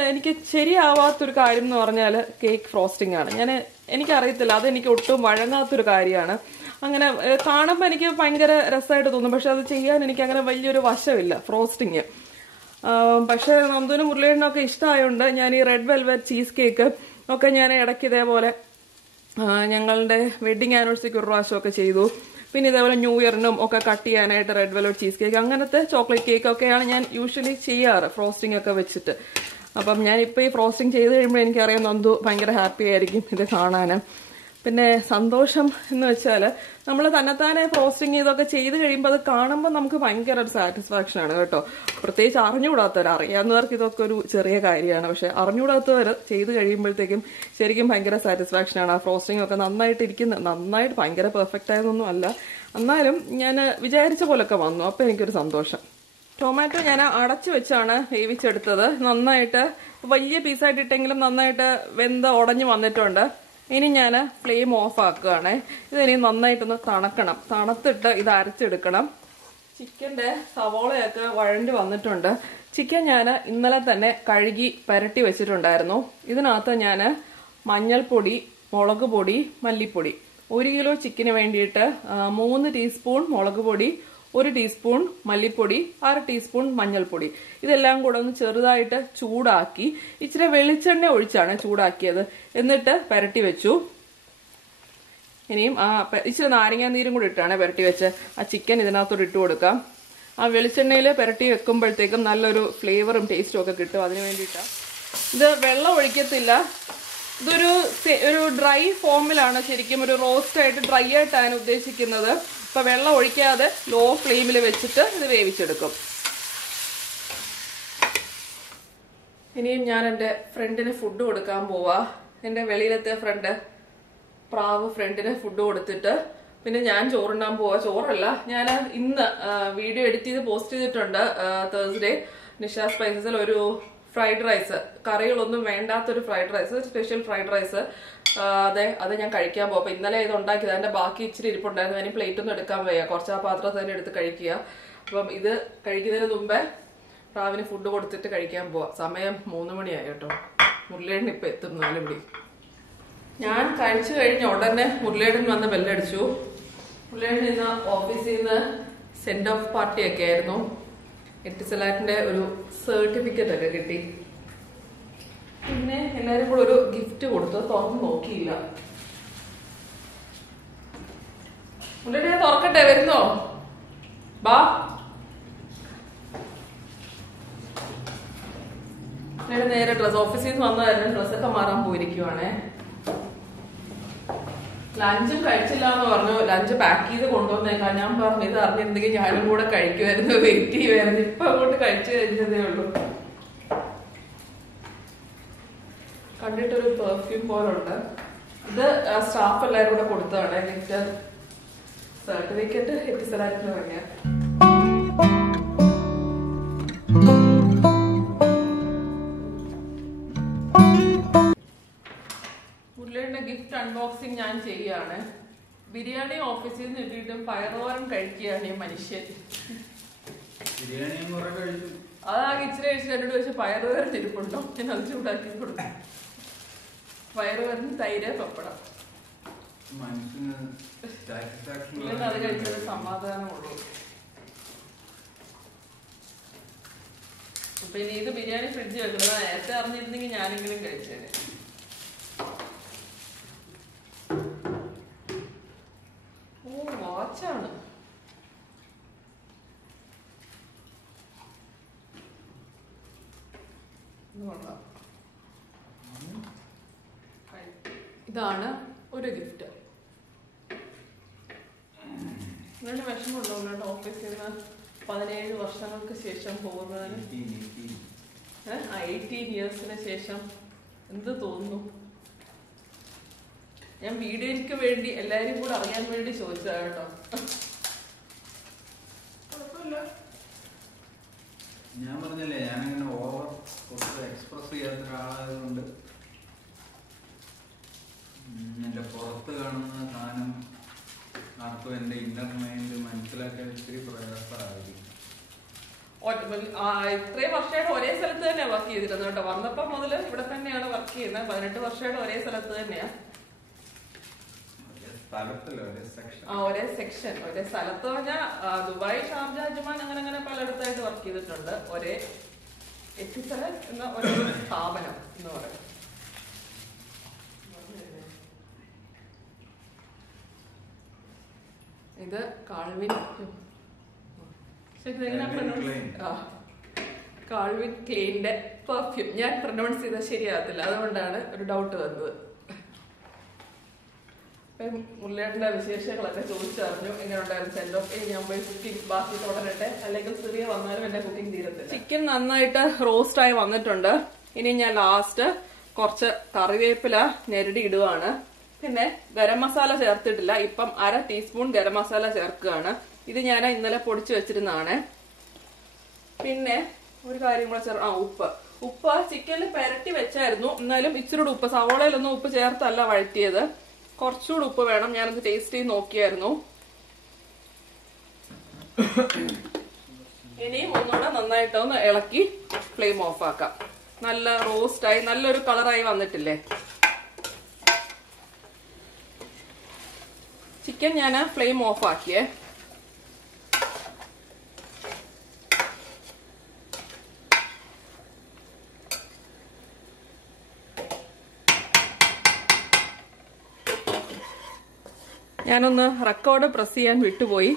എനിക്ക് ശരിയാവാത്തൊരു കാര്യം എന്ന് പറഞ്ഞാൽ കേക്ക് ഫ്രോസ്റ്റിംഗ് ആണ്. എനിക്കറിയത്തില്ല, അതെനിക്ക് ഒട്ടും വഴങ്ങാത്തൊരു കാര്യമാണ്. അങ്ങനെ കാണുമ്പോൾ എനിക്ക് ഭയങ്കര രസമായിട്ട് തോന്നും. പക്ഷെ അത് ചെയ്യാൻ എനിക്ക് അങ്ങനെ വലിയൊരു വശമില്ല ഫ്രോസ്റ്റിങ്. പക്ഷെ നന്ദുവിനും മുരളീധരനൊക്കെ ഇഷ്ടമായതുകൊണ്ട് ഞാൻ ഈ റെഡ് വെൽവെറ്റ് ചീസ് കേക്ക് ഒക്കെ ഞാൻ ഇടയ്ക്ക് ഇതേപോലെ ഞങ്ങളുടെ വെഡിങ് ആനിവേഴ്സറിക്ക് ഒരു പ്രാവശ്യമൊക്കെ ചെയ്തു. പിന്നെ ഇതേപോലെ ന്യൂ ഇയറിനും ഒക്കെ കട്ട് ചെയ്യാനായിട്ട് റെഡ് വെൽവെറ്റ് ചീസ് കേക്ക് അങ്ങനത്തെ ചോക്ലേറ്റ് കേക്ക് ഒക്കെയാണ് ഞാൻ യൂഷ്വലി ചെയ്യാറ് ഫ്രോസ്റ്റിംഗ് ഒക്കെ വെച്ചിട്ട്. അപ്പം ഞാനിപ്പോൾ ഈ ഫ്രോസ്റ്റിംഗ് ചെയ്ത് കഴിയുമ്പോൾ എനിക്കറിയാം നന്ദു ഭയങ്കര ഹാപ്പി ആയിരിക്കും ഇത് കാണാൻ. പിന്നെ സന്തോഷം എന്ന് വെച്ചാൽ നമ്മൾ തന്നെത്താനെ ഫ്രോസ്റ്റിംഗ് ഇതൊക്കെ ചെയ്ത് കഴിയുമ്പോൾ അത് കാണുമ്പോൾ നമുക്ക് ഭയങ്കര ഒരു സാറ്റിസ്ഫാക്ഷൻ ആണ് കേട്ടോ. പ്രത്യേകിച്ച് അറിഞ്ഞുകൂടാത്തവർ, അറിയാവുന്നവർക്ക് ഇതൊക്കെ ഒരു ചെറിയ കാര്യമാണ്. പക്ഷെ അറിഞ്ഞുകൂടാത്തവർ ചെയ്ത് കഴിയുമ്പോഴത്തേക്കും ശരിക്കും ഭയങ്കര സാറ്റിസ്ഫാക്ഷൻ ആണ്. ആ ഫ്രോസ്റ്റിംഗ് ഒക്കെ നന്നായിട്ട് ഭയങ്കര പെർഫെക്റ്റ് ആയതൊന്നും അല്ല, എന്നാലും ഞാൻ വിചാരിച്ച പോലൊക്കെ വന്നു. അപ്പം എനിക്കൊരു സന്തോഷം. ടൊമാറ്റോ ഞാൻ അടച്ചു വെച്ചാണ് വേവിച്ചെടുത്തത്. നന്നായിട്ട് വലിയ പീസായിട്ട് ഇട്ടെങ്കിലും നന്നായിട്ട് വെന്ത് ഉടഞ്ഞു വന്നിട്ടുണ്ട്. ഇനി ഞാൻ ഫ്ലെയിം ഓഫ് ആക്കുകയാണ്. ഇതിനി നന്നായിട്ടൊന്ന് തണക്കണം. തണുത്തിട്ട് ഇത് അരച്ചെടുക്കണം. ചിക്കൻ്റെ സവോളയൊക്കെ വഴണ്ടി വന്നിട്ടുണ്ട്. ചിക്കൻ ഞാൻ ഇന്നലെ തന്നെ കഴുകി പുരട്ടി വെച്ചിട്ടുണ്ടായിരുന്നു. ഇതിനകത്ത് ഞാൻ മഞ്ഞൾപ്പൊടി, മുളക് പൊടി, മല്ലിപ്പൊടി, 1 കിലോ ചിക്കന് വേണ്ടിയിട്ട് 3 ടീസ്പൂൺ മുളക് പൊടി, 1 ടീസ്പൂൺ മല്ലിപ്പൊടി, 1/2 ടീസ്പൂൺ മഞ്ഞൾപ്പൊടി, ഇതെല്ലാം കൂടെ ഒന്ന് ചെറുതായിട്ട് ചൂടാക്കി ഇച്ചിരി വെളിച്ചെണ്ണ ഒഴിച്ചാണ് ചൂടാക്കിയത്. എന്നിട്ട് പുരട്ടി വെച്ചു. ഇനിയും ഇച്ചിരി നാരങ്ങാനീരും കൂടി ഇട്ടാണ് പുരട്ടി വെച്ച് ആ ചിക്കൻ ഇതിനകത്തോട് ഇട്ട് കൊടുക്കാം. ആ വെളിച്ചെണ്ണയിൽ പുരട്ടി വെക്കുമ്പോഴത്തേക്കും നല്ലൊരു ഫ്ലേവറും ടേസ്റ്റും ഒക്കെ കിട്ടും. അതിന് വേണ്ടിയിട്ടാണ്. ഇത് വെള്ളം ഒഴിക്കത്തില്ല. ഇതൊരു ഡ്രൈ ഫോമിലാണ്, ശരിക്കും ഒരു റോസ്റ്റ് ആയിട്ട് ഡ്രൈ ആയിട്ടാണ് ഉദ്ദേശിക്കുന്നത്. അപ്പൊ വെള്ളം ഒഴിക്കാതെ ലോ ഫ്ലെയിമിൽ വെച്ചിട്ട് ഇത് വേവിച്ചെടുക്കും. ഇനിയും ഞാൻ എൻ്റെ ഫ്രണ്ടിന് ഫുഡ് കൊടുക്കാൻ പോവാ. എൻ്റെ വെളിയിലത്തെ ഫ്രണ്ട് പ്രാവ് ഫ്രണ്ടിന് ഫുഡ് കൊടുത്തിട്ട് പിന്നെ ഞാൻ ചോറുണ്ടാൻ പോവാ. ചോറല്ല, ഞാൻ ഇന്ന് വീഡിയോ എഡിറ്റ് ചെയ്ത് പോസ്റ്റ് ചെയ്തിട്ടുണ്ട്. തേഴ്സ്ഡേ നിഷ സ്പൈസസിൽ ഒരു ഫ്രൈഡ് റൈസ്, കറികളൊന്നും വേണ്ടാത്തൊരു fried rice, special fried rice. അത് ഞാൻ കഴിക്കാൻ പോകും. അപ്പൊ ഇന്നലെ ഇത് ഉണ്ടാക്കിയത് അതിന്റെ ബാക്കി ഇച്ചിരി ഇരിപ്പുണ്ടായിരുന്നു. അതിന് പ്ലേറ്റ് ഒന്നും എടുക്കാൻ വയ്യ, കുറച്ച് ആ പാത്രത്തിൽ തന്നെ എടുത്ത് കഴിക്കുക. അപ്പം ഇത് കഴിക്കുന്നതിന് മുമ്പേ പ്രാവിന് ഫുഡ് കൊടുത്തിട്ട് കഴിക്കാൻ പോവാം. സമയം 3 മണിയായി കേട്ടോ. മുരളീധരൻ ഇപ്പൊ എത്തും 4 മണി. ഞാൻ കഴിച്ചു കഴിഞ്ഞ ഉടനെ മുരളീധരൻ വന്ന് ബെല്ലടിച്ചു. മുരളീധരൻ ഇന്ന് ഓഫീസിൽ നിന്ന് സെൻഡ് ഓഫ് പാർട്ടി ഒക്കെ ആയിരുന്നു. എറ്റിസലാറ്റിന്റെ ഒരു സർട്ടിഫിക്കറ്റ് ഒക്കെ കിട്ടി. പിന്നെ എല്ലാരും കൂടെ ഒരു ഗിഫ്റ്റ് കൊടുത്തു. തുറന്ന് നോക്കിയില്ല. മുരളീധരൻ തുറക്കട്ടെ, വരുന്നോ? ബാ. നേരെ ഡ്രസ് ഓഫീസിൽ നിന്ന് വന്നതായിരുന്നു. ഡ്രസ്സൊക്കെ മാറാൻ പോയിരിക്കുവാണേ. ലഞ്ചും കഴിച്ചില്ല എന്ന് പറഞ്ഞു. ലഞ്ച് പാക്ക് ചെയ്ത് കൊണ്ടുവന്നേക്കാം. ഞാൻ പറഞ്ഞു ഇത് അറിഞ്ഞിരുന്നെങ്കിൽ ഞാനും കൂടെ കഴിക്കുമായിരുന്നു, വെയിറ്റ് ചെയ്യുമായിരുന്നു. ഇപ്പൊ അങ്ങോട്ട് കഴിച്ചു കഴിഞ്ഞതേ ഉള്ളൂ. കണ്ടിട്ടൊരു പെർഫ്യൂം പോലുണ്ട്. ഇത് സ്റ്റാഫ് എല്ലാവരും കൂടെ കൊടുത്തതാണ് ഗിഫ്റ്റ്. സർട്ടിഫിക്കറ്റ് എറ്റിസലാറ്റിന് വാങ്ങിയ. മുരളിയുടെ ഗിഫ്റ്റ് അൺബോക്സിങ് ഞാൻ ചെയ്യാണ്. ബിരിയാണി ഓഫീസിൽ നിന്ന് കിട്ടിയിട്ടും പയറോരം കഴിക്കുകയാണ് ഈ മനുഷ്യൻ. അതാകെ ഇച്ചിരി കഴിച്ച് എന്നോട് ചോദിച്ചു പയറുവേരൻ ഇരിപ്പുണ്ടോ, ഞാൻ അത് ചൂടാക്കി കൊടുക്കും. പയറുവേരൻ, തൈര്, പപ്പടം. അത് കഴിച്ചത് സമാധാനമുള്ളൂ. അപ്പൊ ഇനി ഇത് ബിരിയാണി ഫ്രിഡ്ജ് വെക്കുന്നത് നേരത്തെ അറിഞ്ഞിരുന്നെങ്കിൽ ഞാനെങ്കിലും കഴിച്ചേനെ. വാച്ചാണ്. ഇതാണ് ഒരു ഗിഫ്റ്റ്. നിങ്ങളുടെ വിഷമമുണ്ടോ കേട്ടോ ഓഫീസിൽ നിന്ന് 17 വർഷങ്ങൾക്ക് ശേഷം പോകുന്നതിന്? 18 ഇയേഴ്സിന് ശേഷം എന്ത് തോന്നുന്നു? ഞാൻ വീഡിയോയ്ക്ക് വേണ്ടി എല്ലാരും കൂടെ അറിയാൻ വേണ്ടി ചോദിച്ചതാ കേട്ടോ. കുഴപ്പമില്ല. ഞാൻ പറഞ്ഞല്ലേ ഞാനങ്ങനെ ഓവർ എക്സ്പ്രസ് ചെയ്യാത്ത ഒരാളായതുകൊണ്ട് എന്റെ പുറത്ത് കാണുന്ന സാധനം ആർക്കും എന്റെ ഇന്നർ മൈൻഡ് മനസ്സിലാക്കാൻ ഇത്തിരി പ്രയാസമായിരിക്കും. ഇത്രയും വർഷമായിട്ട് ഒരേ സ്ഥലത്ത് തന്നെയാണ് വർക്ക് ചെയ്തിരുന്നത് കേട്ടോ. വന്നപ്പോ മുതൽ ഇവിടെ തന്നെയാണ് വർക്ക് ചെയ്യുന്നത്. 18 വർഷമായിട്ട് ഒരേ സ്ഥലത്ത് തന്നെയാ. ഒരേ സെക്ഷൻ, ഒരേ സ്ഥലത്ത് പറഞ്ഞാൽ ദുബായ്, ഷാർജ, അജ്മാൻ അങ്ങനെ അങ്ങനെ പലയിടത്തായിട്ട് വർക്ക് ചെയ്തിട്ടുണ്ട്. ഒരേ എത്തിസലൻ എന്ന ഒരേ സ്ഥാപനം എന്ന് പറയുന്നത്. ഇത് കാൾവിൻ കാൾവിൻ ക്ലെയിന്റെ പെർഫ്യൂം. ഞാൻ പ്രൊനൗൺസ് ചെയ്താൽ ശരിയാകത്തില്ല, അതുകൊണ്ടാണ് ഒരു ഡൗട്ട് വന്നത്. മുല്ലേട്ടന്റെ വിശേഷങ്ങളൊക്കെ ചോദിച്ചറിഞ്ഞു. എങ്ങനെ ഉണ്ടായിരുന്നു സെൻഡ് ഓഫ്. ഞാൻ പോയി കുക്കിംഗ് ബാക്കി തുടരട്ടെ, അല്ലെങ്കിൽ സിറിയ വന്നാലും എന്റെ കുക്കിംഗ് തീരത്തില്ല. ചിക്കൻ നന്നായിട്ട് റോസ്റ്റ് ആയി വന്നിട്ടുണ്ട്. ഇനി ഞാൻ ലാസ്റ്റ് കുറച്ച് കറിവേപ്പില ഞെരടി ഇടുവാണ്. പിന്നെ ഗരം മസാല ചേർത്തിട്ടില്ല. ഇപ്പം 1/2 ടീസ്പൂൺ ഗരം മസാല ചേർക്കുകയാണ്. ഇത് ഞാൻ ഇന്നലെ പൊടിച്ചു വെച്ചിരുന്നതാണ്. പിന്നെ ഒരു കാര്യം കൂടെ ഉപ്പ് ചിക്കനിൽ പെരട്ടി വെച്ചായിരുന്നു. എന്നാലും ഇച്ചിരി ഉപ്പ്, സവോളയിലൊന്നും ഉപ്പ് ചേർത്തല്ല വഴറ്റിയത്. കുറച്ചുകൂടി ഉപ്പ് വേണം. ഞാനത് ടേസ്റ്റ് ചെയ്ത് നോക്കിയായിരുന്നു. ഇനിയും ഒന്നുകൂടെ നന്നായിട്ടൊന്ന് ഇളക്കി ഫ്ലെയിം ഓഫ് ആക്കാം. നല്ല റോസ്റ്റായി നല്ലൊരു കളറായി വന്നിട്ടില്ലേ. ചിക്കൻ ഞാൻ ഫ്ലെയിം ഓഫ് ആക്കിയേ. ഞാനൊന്ന് റെക്കോർഡ് പ്രസ് ചെയ്യാൻ വിട്ടുപോയി.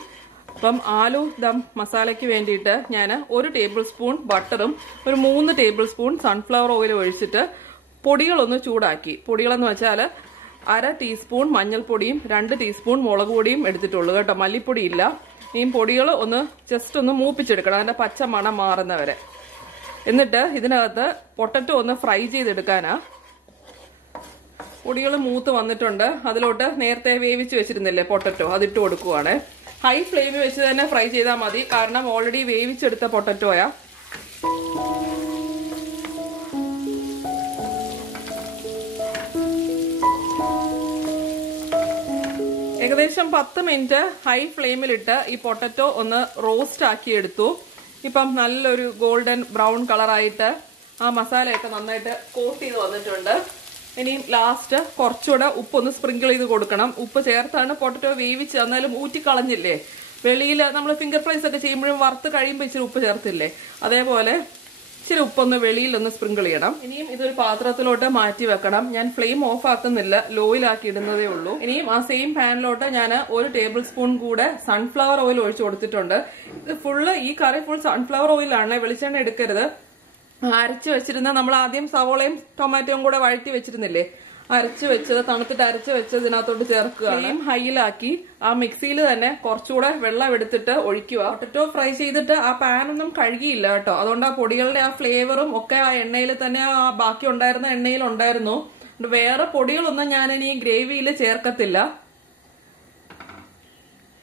അപ്പം ആലു ദം മസാലയ്ക്ക് വേണ്ടിയിട്ട് ഞാൻ 1 ടേബിൾ സ്പൂൺ ബട്ടറും ഒരു 3 ടേബിൾ സ്പൂൺ സൺഫ്ലവർ ഓയിൽ ഒഴിച്ചിട്ട് പൊടികളൊന്ന് ചൂടാക്കി. പൊടികളെന്ന് വെച്ചാൽ 1/2 ടീസ്പൂൺ മഞ്ഞൾപ്പൊടിയും 2 ടീസ്പൂൺ മുളക് പൊടിയും എടുത്തിട്ടുള്ളൂ കേട്ടോ. മല്ലിപ്പൊടി ഇല്ല. ഈ പൊടികൾ ഒന്ന് ജസ്റ്റ് ഒന്ന് മൂപ്പിച്ചെടുക്കണം, അതിന്റെ പച്ച മണം മാറുന്നവരെ. എന്നിട്ട് ഇതിനകത്ത് പൊട്ടറ്റോ ഒന്ന് ഫ്രൈ ചെയ്തെടുക്കാനാ. പൊടികൾ മൂത്ത് വന്നിട്ടുണ്ട്. അതിലോട്ട് നേരത്തെ വേവിച്ച് വെച്ചിരുന്നില്ലേ പൊട്ടറ്റോ, അതിട്ട് കൊടുക്കുവാണ്. ഹൈ ഫ്ലെയിമിൽ വെച്ച് തന്നെ ഫ്രൈ ചെയ്താൽ മതി, കാരണം ഓൾറെഡി വേവിച്ചെടുത്ത പൊട്ടറ്റോയാ. ഏകദേശം 10 മിനിറ്റ് ഹൈ ഫ്ലെയിമിലിട്ട് ഈ പൊട്ടറ്റോ ഒന്ന് റോസ്റ്റ് ആക്കി എടുത്തു. ഇപ്പം നല്ലൊരു ഗോൾഡൻ ബ്രൗൺ കളറായിട്ട് ആ മസാലയൊക്കെ നന്നായിട്ട് കോട്ട് ചെയ്ത് വന്നിട്ടുണ്ട്. ഇനിയും ലാസ്റ്റ് കുറച്ചുകൂടെ ഉപ്പൊന്ന് സ്പ്രിങ്കിൾ ചെയ്ത് കൊടുക്കണം. ഉപ്പ് ചേർത്താണ് പൊട്ടറ്റോ വേവിച്ച്, എന്നാലും ഊറ്റിക്കളഞ്ഞില്ലേ. വെളിയിൽ നമ്മൾ ഫിംഗർ ഫ്രൈസ് ഒക്കെ ചെയ്യുമ്പോഴും വറുത്ത് കഴിയുമ്പോൾ ഇച്ചിരി ഉപ്പ് ചേർത്തില്ലേ, അതേപോലെ ഇച്ചിരി ഉപ്പൊന്ന് വെളിയിലൊന്ന് സ്പ്രിങ്കിൾ ചെയ്യണം. ഇനിയും ഇതൊരു പാത്രത്തിലോട്ട് മാറ്റി വെക്കണം. ഞാൻ ഫ്ലെയിം ഓഫ് ആക്കുന്നില്ല, ലോയിലാക്കി ഇടുന്നതേ ഉള്ളൂ. ഇനിയും ആ സെയിം പാനിലോട്ട് ഞാൻ 1 ടേബിൾ സ്പൂൺ കൂടെ സൺഫ്ലവർ ഓയിൽ ഒഴിച്ചു കൊടുത്തിട്ടുണ്ട്. ഇത് ഈ കറി ഫുൾ സൺഫ്ലവർ ഓയിലാണ്, വെളിച്ചെണ്ണ എടുക്കരുത്. അരച്ച് വെച്ചിരുന്ന നമ്മൾ ആദ്യം സവോളയും ടൊമാറ്റോയും കൂടെ വഴറ്റി വെച്ചിരുന്നില്ലേ, അരച്ച് വെച്ചത് തണുത്തിട്ട് അരച്ച് വെച്ചത് ഇതിനകത്തോട്ട് ചേർക്കുക. ഫ്ലെയിം ഹൈയിലാക്കി ആ മിക്സിയിൽ തന്നെ കുറച്ചുകൂടെ വെള്ളം എടുത്തിട്ട് ഒഴിക്കുക. പൊട്ടറ്റോ ഫ്രൈ ചെയ്തിട്ട് ആ പാനൊന്നും കഴുകിയില്ല കേട്ടോ. അതുകൊണ്ട് ആ പൊടികളുടെ ആ ഫ്ലേവറും ഒക്കെ ആ എണ്ണയിൽ തന്നെ, ആ ബാക്കി ഉണ്ടായിരുന്ന എണ്ണയിൽ ഉണ്ടായിരുന്നു. വേറെ പൊടികളൊന്നും ഞാൻ ഇനി ഗ്രേവിയിൽ ചേർക്കത്തില്ല.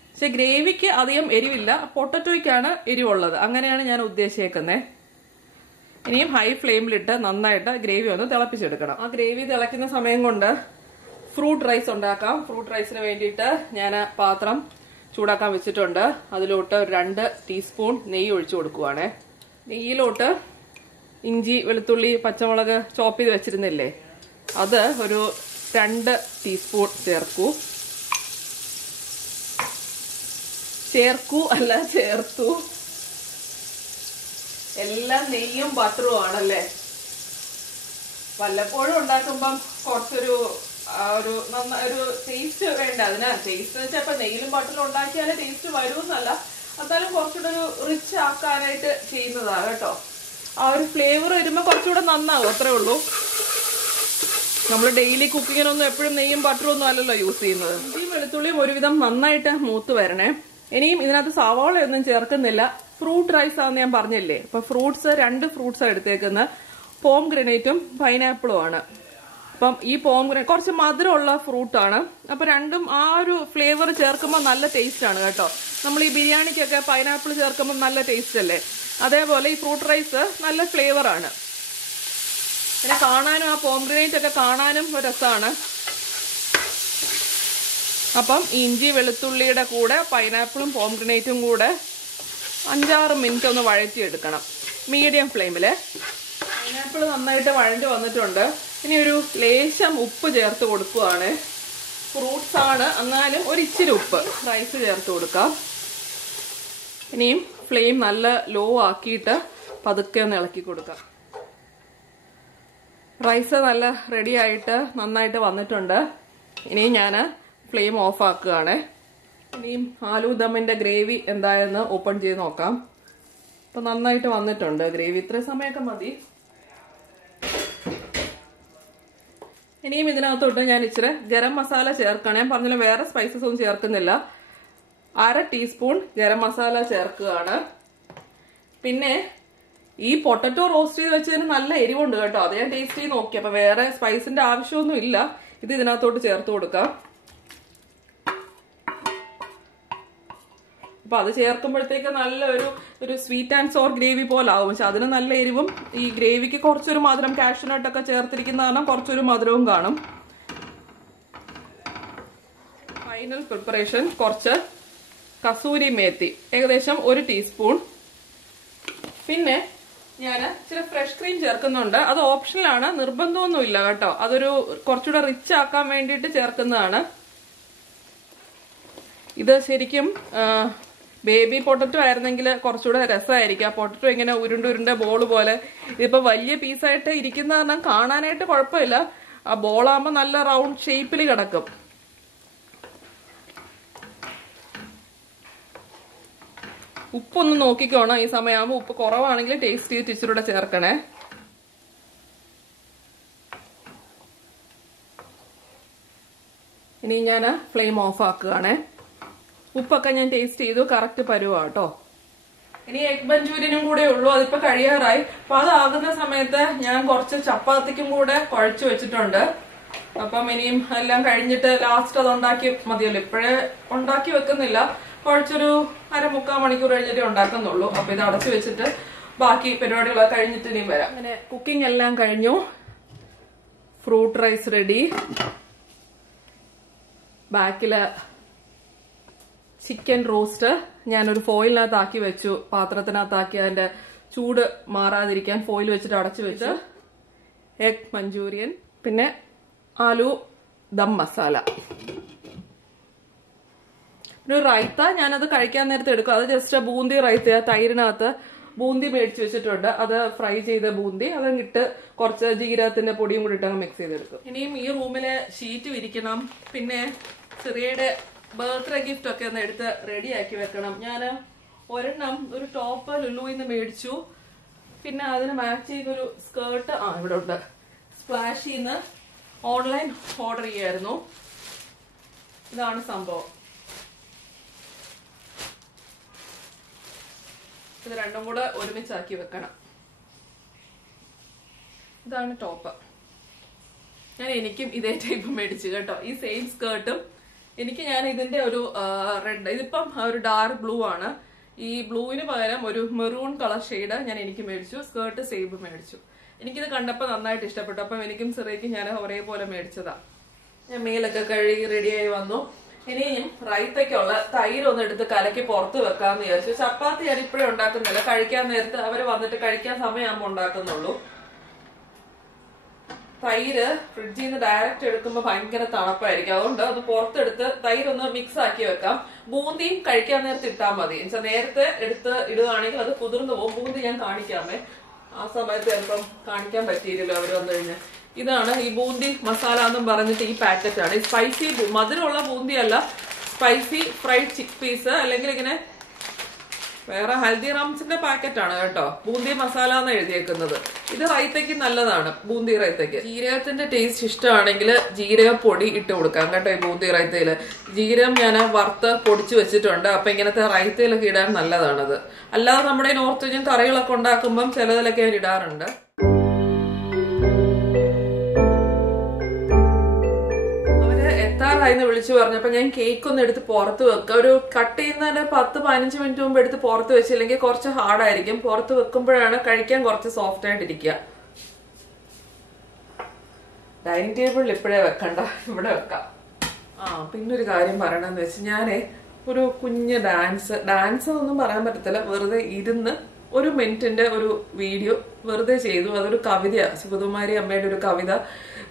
പക്ഷെ ഗ്രേവിക്ക് അധികം എരിവില്ല, പൊട്ടറ്റോയ്ക്കാണ് എരിവുള്ളത്. അങ്ങനെയാണ് ഞാൻ ഉദ്ദേശിക്കുന്നത്. ഇനിയും ഹൈ ഫ്ലെയിമിലിട്ട് നന്നായിട്ട് ഗ്രേവി ഒന്ന് തിളപ്പിച്ചെടുക്കണം. ആ ഗ്രേവി തിളയ്ക്കുന്ന സമയം കൊണ്ട് ഫ്രൂട്ട് റൈസ് ഉണ്ടാക്കാം. ഫ്രൂട്ട് റൈസിന് വേണ്ടിയിട്ട് ഞാൻ പാത്രം ചൂടാക്കാൻ വെച്ചിട്ടുണ്ട്. അതിലോട്ട് 2 ടീസ്പൂൺ നെയ്യ് ഒഴിച്ചു കൊടുക്കുവാണ്. നെയ്യിലോട്ട് ഇഞ്ചി, വെളുത്തുള്ളി, പച്ചമുളക് ചോപ്പ് ചെയ്ത് വെച്ചിരുന്നില്ലേ, അത് ഒരു 2 ടീസ്പൂൺ ചേർത്തു. എല്ലാം നെയ്യും ബട്ടറും ആണല്ലേ. വല്ലപ്പോഴും ഉണ്ടാക്കുമ്പം കുറച്ചൊരു ഒരു ടേസ്റ്റ് വേണ്ട. അതിനാ ടേസ്റ്റ് വെച്ചാൽ ഇപ്പൊ നെയ്യിലും ബട്ടറും ഉണ്ടാക്കിയാലേ ടേസ്റ്റ് വരുമെന്നല്ല, എന്നാലും കുറച്ചുകൂടെ ഒരു റിച്ച് ആക്കാനായിട്ട് ചെയ്യുന്നതാ കേട്ടോ. ആ ഒരു ഫ്ലേവർ വരുമ്പോ കുറച്ചുകൂടെ നന്നാവും, അത്രേ ഉള്ളൂ. നമ്മൾ ഡെയിലി കുക്കിങ്ങിനൊന്നും എപ്പോഴും നെയ്യും ബട്ടറും ഒന്നും അല്ലല്ലോ യൂസ് ചെയ്യുന്നത്. ഇഞ്ചിയും വെളുത്തുള്ളിയും ഒരുവിധം നന്നായിട്ട് മൂത്ത് വരണേ. ഇനിയും ഇതിനകത്ത് സവാളയൊന്നും ചേർക്കുന്നില്ല. ഫ്രൂട്ട് റൈസ് ആണെന്ന് ഞാൻ പറഞ്ഞില്ലേ. അപ്പൊ 2 ഫ്രൂട്ട്സ് എടുത്തേക്കുന്നത്. പോംഗ്രനേറ്റും പൈനാപ്പിളും ആണ്. അപ്പം ഈ പോംഗ്രനേറ്റ് കുറച്ച് മധുരമുള്ള ഫ്രൂട്ടാണ്. അപ്പൊ രണ്ടും ആ ഒരു ഫ്ലേവർ ചേർക്കുമ്പോൾ നല്ല ടേസ്റ്റ് ആണ് കേട്ടോ. നമ്മൾ ഈ ബിരിയാണിക്കൊക്കെ പൈനാപ്പിൾ ചേർക്കുമ്പോൾ നല്ല ടേസ്റ്റ് അല്ലേ, അതേപോലെ ഈ ഫ്രൂട്ട് റൈസ് നല്ല ഫ്ലേവർ ആണ്. പിന്നെ കാണാനും ആ പോംഗ്രനേറ്റ് ഒക്കെ കാണാനും ഒരു രസമാണ്. അപ്പം ഇഞ്ചി വെളുത്തുള്ളിയുടെ കൂടെ പൈനാപ്പിളും പോംഗ്രനേറ്റും കൂടെ 5-6 മിനിറ്റ് ഒന്ന് വഴറ്റിയെടുക്കണം മീഡിയം ഫ്ലെയിമിൽ. പൈനാപ്പിൾ നന്നായിട്ട് വഴഞ്ഞു വന്നിട്ടുണ്ട്. ഇനി ഒരു ലേശം ഉപ്പ് ചേർത്ത് കൊടുക്കുകയാണ്. ഫ്രൂട്ട്സ് ആണ്, എന്നാലും ഒരു ഇച്ചിരി ഉപ്പ്. റൈസ് ചേർത്ത് കൊടുക്കാം. ഇനിയും ഫ്ലെയിം നല്ല ലോ ആക്കിയിട്ട് പതുക്കെ ഒന്ന് ഇളക്കി കൊടുക്കാം. റൈസ് നല്ല റെഡി ആയിട്ട് നന്നായിട്ട് വന്നിട്ടുണ്ട്. ഇനിയും ഞാൻ ഫ്ലെയിം ഓഫ് ആക്കുകയാണ്. ഇനിയും ആലു ദമ്മിന്റെ ഗ്രേവി എന്തായെന്ന് ഓപ്പൺ ചെയ്ത് നോക്കാം. അപ്പൊ നന്നായിട്ട് വന്നിട്ടുണ്ട് ഗ്രേവി. ഇത്ര സമയമൊക്കെ മതി. ഇനിയും ഇതിനകത്തോട്ട് ഞാൻ ഇച്ചിരി ഗരം മസാല ചേർക്കണേ. പറഞ്ഞാൽ വേറെ സ്പൈസസ് ഒന്നും ചേർക്കുന്നില്ല. 1/2 ടീസ്പൂൺ ഗരം മസാല ചേർക്കുകയാണ്. പിന്നെ ഈ പൊട്ടറ്റോ റോസ്റ്റ് ചെയ്ത് വെച്ചതിന് നല്ല എരിവുണ്ട് കേട്ടോ. അത് ഞാൻ ടേസ്റ്റ് ചെയ്ത് നോക്കി. അപ്പൊ വേറെ സ്പൈസിന്റെ ആവശ്യമൊന്നും ഇല്ല. ഇത് ഇതിനകത്തോട്ട് ചേർത്ത് കൊടുക്കാം. അപ്പൊ അത് ചേർക്കുമ്പോഴത്തേക്ക് നല്ല ഒരു സ്വീറ്റ് ആൻഡ് സോർ ഗ്രേവി പോലെ ആവും. പക്ഷെ അതിന് നല്ല എരിവും ഈ ഗ്രേവിക്ക് കുറച്ചൊരു മധുരം കാഷ്യൂനട്ടൊക്കെ ചേർത്തിരിക്കുന്ന കാരണം കുറച്ചൊരു മധുരവും കാണും. ഫൈനൽ പ്രിപ്പറേഷൻ കുറച്ച് കസൂരി മേത്തി, ഏകദേശം 1 ടീസ്പൂൺ. പിന്നെ ഞാൻ ഇച്ചിരി ഫ്രഷ് ക്രീം ചേർക്കുന്നുണ്ട്. അത് ഓപ്ഷണലാണ്, നിർബന്ധമൊന്നുമില്ല കേട്ടോ. അതൊരു കുറച്ചുകൂടെ റിച്ച് ആക്കാൻ വേണ്ടിയിട്ട് ചേർക്കുന്നതാണ്. ഇത് ശരിക്കും ബേബി പൊട്ടറ്റോ ആയിരുന്നെങ്കിൽ കുറച്ചുകൂടെ രസമായിരിക്കും. ആ പൊട്ടറ്റോ ഇങ്ങനെ ഉരുണ്ട ബോള് പോലെ. ഇതിപ്പോ വലിയ പീസായിട്ട് ഇരിക്കുന്ന കാരണം കാണാനായിട്ട് കുഴപ്പമില്ല. ആ ബോളാകുമ്പോ നല്ല റൗണ്ട് ഷേപ്പിൽ കിടക്കും. ഉപ്പൊന്ന് നോക്കിക്കോണം. ഈ സമയമാകുമ്പോൾ ഉപ്പ് കുറവാണെങ്കിൽ ടേസ്റ്റ് ചെയ്ത് ഇച്ചിരൂടെ ചേർക്കണേ. ഇനി ഞാൻ ഫ്ലെയിം ഓഫ് ആക്കുകയാണേ. ഉപ്പൊക്കെ ഞാൻ ടേസ്റ്റ് ചെയ്തു, കറക്റ്റ് പരുവാട്ടോ. ഇനി എഗ് മഞ്ചൂരിയനും കൂടെ ഉള്ളൂ. അതിപ്പോ കഴിയാറായി. അപ്പൊ അതാകുന്ന സമയത്ത് ഞാൻ കുറച്ച് ചപ്പാത്തിക്കും കൂടെ കുഴച്ചു വെച്ചിട്ടുണ്ട്. അപ്പം ഇനിയും എല്ലാം കഴിഞ്ഞിട്ട് ലാസ്റ്റ് അത് ഉണ്ടാക്കി മതിയല്ലോ. ഇപ്പോഴേ ഉണ്ടാക്കി വെക്കുന്നില്ല. കുഴച്ചൊരു 1/4 മണിക്കൂർ കഴിഞ്ഞിട്ടേ ഉണ്ടാക്കുന്നുള്ളൂ. അപ്പൊ ഇത് അടച്ചു വെച്ചിട്ട് ബാക്കി പരിപാടികളൊക്കെ കഴിഞ്ഞിട്ട് ഇനിയും വരാം. അങ്ങനെ കുക്കിംഗ് എല്ലാം കഴിഞ്ഞു. Fruit rice ready. ബാക്കില് ചിക്കൻ റോസ്റ്റ് ഞാനൊരു ഫോയിലിനകത്താക്കി വെച്ചു. പാത്രത്തിനകത്താക്കി അതിന്റെ ചൂട് മാറാതിരിക്കാൻ ഫോയിൽ വെച്ചിട്ട് അടച്ചു വെച്ച്. എഗ് മഞ്ചൂരിയൻ, പിന്നെ ആലു ദം മസാല, ഒരു റൈത്ത. ഞാനത് കഴിക്കാൻ നേരത്തെ എടുക്കും. അത് ജസ്റ്റ് ബൂന്തി റൈത്ത. തൈരിനകത്ത് ബൂന്തി മേടിച്ചു വെച്ചിട്ടുണ്ട്. അത് ഫ്രൈ ചെയ്ത ബൂന്തി അതങ്ങിട്ട് കുറച്ച് ജീരകത്തിന്റെ പൊടിയും കൂടി ഇട്ട് മിക്സ് ചെയ്തെടുക്കും. ഇനിയും ഈ റൂമിലെ ഷീറ്റ് വിരിക്കണം. പിന്നെ ചെറിയുടെ ബർത്ത്ഡേ ഗിഫ്റ്റ് ഒക്കെ ഒന്ന് എടുത്ത് റെഡിയാക്കി വെക്കണം. ഞാൻ ഒരെണ്ണം ഒരു ടോപ്പ് ലുലുവിന്ന് മേടിച്ചു. പിന്നെ അതിന് മാച്ച് ചെയ്തൊരു സ്കേർട്ട് ഇവിടെ ഉണ്ട്. സ്പ്ലാഷിന്ന് ഓൺലൈൻ ഓർഡർ ചെയ്യായിരുന്നു. ഇതാണ് സംഭവം. ഇത് രണ്ടും കൂടെ ഒരുമിച്ചാക്കി വെക്കണം. ഇതാണ് ടോപ്പ്. എനിക്കും ഇതേ ടൈപ്പ് മേടിച്ചു കേട്ടോ. ഈ സെയിം സ്കേർട്ടും ഞാൻ ഇതിന്റെ ഒരു റെഡ്, ഇതിപ്പം ഒരു ഡാർക്ക് ബ്ലൂ ആണ്. ഈ ബ്ലൂവിന് പകരം ഒരു മെറൂൺ കളർ ഷെയ്ഡ് എനിക്ക് മേടിച്ചു. സ്കേർട്ട് സെയിം മേടിച്ചു. എനിക്കിത് കണ്ടപ്പോൾ നന്നായിട്ട് ഇഷ്ടപ്പെട്ടു. അപ്പം എനിക്കും ചെറിയക്കും ഞാൻ ഒരേപോലെ മേടിച്ചതാ. ഞാൻ മേലൊക്കെ കഴുകി റെഡിയായി വന്നു. ഇനിയും റൈത്തയ്ക്കുള്ള തൈരൊന്നും എടുത്ത് കലക്കി പുറത്ത് വെക്കാന്ന് വിചാരിച്ചു. ചപ്പാത്തി ഞാൻ ഇപ്പോഴേ ഉണ്ടാക്കുന്നില്ല. കഴിക്കാൻ നേരത്ത് അവര് വന്നിട്ട് കഴിക്കാൻ സമയമാകുമ്പോൾ ഉണ്ടാക്കുന്നുള്ളൂ. തൈര് ഫ്രിഡ്ജിൽ നിന്ന് ഡയറക്റ്റ് എടുക്കുമ്പോൾ ഭയങ്കര തണുപ്പായിരിക്കും. അതുകൊണ്ട് അത് പുറത്തെടുത്ത് തൈരൊന്ന് മിക്സ് ആക്കി വെക്കാം. ബൂന്തിയും കഴിക്കാൻ നേരത്തെ ഇട്ടാൽ മതി. എന്നുവെച്ചാൽ നേരത്തെ എടുത്ത് ഇടുകയാണെങ്കിൽ അത് കുതിർന്നു പോകും. ബൂന്തി ഞാൻ കാണിക്കാമേ. ആ സമയത്ത് ചിലപ്പം കാണിക്കാൻ പറ്റിയില്ലല്ലോ അവര് വന്നു കഴിഞ്ഞാൽ. ഇതാണ് ഈ ബൂന്തി മസാല എന്നും പറഞ്ഞിട്ട് ഈ പാക്കറ്റാണ്. ഈ സ്പൈസി മധുരമുള്ള ബൂന്തി അല്ല, സ്പൈസി ഫ്രൈഡ് ചിക്ക് പീസ്. അല്ലെങ്കിൽ ഇങ്ങനെ വേറെ ഹൽദിറാംസിന്റെ പാക്കറ്റാണ് കേട്ടോ. ബൂന്തി മസാല എന്ന് എഴുതിയേക്കുന്നത്. ഇത് റൈത്തയ്ക്ക് നല്ലതാണ്. ബൂന്തി റൈത്തയ്ക്ക് ജീരകത്തിന്റെ ടേസ്റ്റ് ഇഷ്ടമാണെങ്കിൽ ജീരകപ്പൊടി ഇട്ട് കൊടുക്കാം കേട്ടോ. ഈ ബൂന്തി റൈത്തയില് ജീരകം ഞാൻ വറുത്ത് പൊടിച്ചു വെച്ചിട്ടുണ്ട്. അപ്പൊ ഇങ്ങനത്തെ റൈത്തയിലൊക്കെ ഇടാൻ നല്ലതാണത്. അല്ലാതെ നമ്മുടെ നോർത്ത് ഇന്ത്യൻ കറികളൊക്കെ ഉണ്ടാക്കുമ്പം ചിലതിലൊക്കെ ഞാൻ ഇടാറുണ്ട്. എത്താറായിന്ന് വിളിച്ചു പറഞ്ഞപ്പോ ഞാൻ കേക്ക് ഒന്ന് എടുത്ത് പുറത്ത് വെക്കാം. ഒരു കട്ട് ചെയ്യുന്നതിന് 10-15 മിനിറ്റ് മുമ്പ് എടുത്ത് പുറത്ത് വെച്ചില്ലെങ്കിൽ കുറച്ച് ഹാർഡായിരിക്കും. പുറത്ത് വെക്കുമ്പോഴാണ് കഴിക്കാൻ കുറച്ച് സോഫ്റ്റ് ആയിട്ടിരിക്കുക. ഡൈനിങ് ടേബിളിൽ ഇപ്പോഴേ വെക്കണ്ട, ഇവിടെ വെക്കാം. പിന്നൊരു കാര്യം പറയണമെന്ന് വെച്ചാൽ ഞാനേ ഒരു കുഞ്ഞ് ഡാൻസ് ഒന്നും പറയാൻ പറ്റത്തില്ല. വെറുതെ ഇരുന്ന് 1 മിനിറ്റിന്റെ ഒരു വീഡിയോ വെറുതെ ചെയ്തു. അതൊരു കവിതയാണ്, സുഗതകുമാരി അമ്മയുടെ ഒരു കവിത